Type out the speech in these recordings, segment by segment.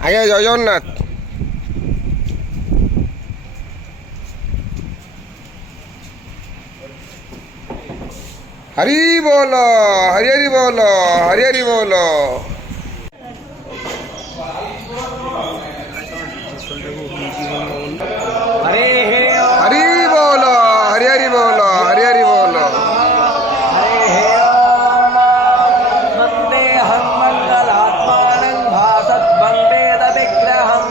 आगे जय जगन्नाथ। हरि बोलो, हरि हरि बोलो, हरि हरि बोलो। हरि बोलो, हरि हरि बोलो, हरि हरि बोलो। वन्देऽहं मङ्गलात्मानं भासद्वन्देद विग्रहं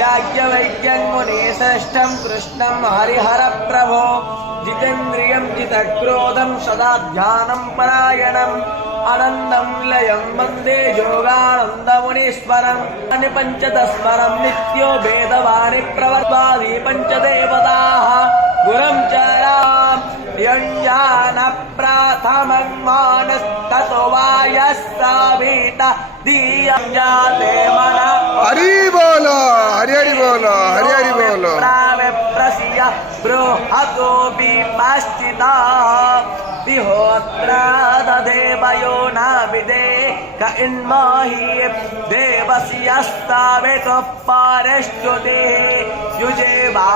याज्ञवल्क्यं मुनिश्रेष्ठं कृष्णं हरिहरप्रभो जितेन्द्रियं जितक्रोधं सदा ध्यानं परायणम् आनन्दं निलयं वन्दे योगानन्दमुनीश्वरम् पञ्चतस्वरं नित्यो वेदवाणी प्रवर्तवादी पञ्चदेवताः गुरं च यञ्जानप्रथमं मानस्ततो वायस्सविता धियं जाते मनः। हरि बोलो, हरि हरि बोलो, हरि हरि बोलो। प्रसिया बृहतो विपश्चिताः विहोत्रा देवयो न विदे क इन्महि देवस्यस्तावेतो पारिष्टुते युजे वा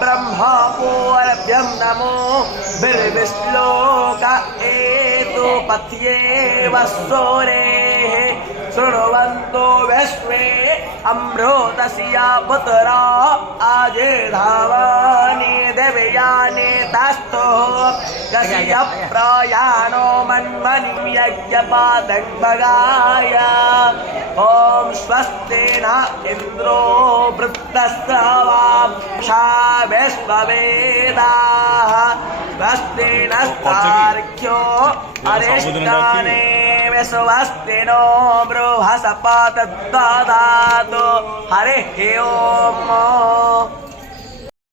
ब्रह्मपूर्भ्यं नमो बिर्विश्लोक एतो पथ्ये वस्सोरेः शृण्वन्तो विश्वे अमृतस्य पुत्रा आजे धावानि देवयानि तस्थो कस्य प्रयाणो मन्मनि यज्ञपादग्भगाय ॐ स्वस्ति न इन्द्रो वृद्धस्रवांशा विश्ववेदाः स्वस्ति नस्तार्क्ष्यो अरिष्टाने स्वस्ति नो बृहस्पतिर्दधातु हरिः ओम्।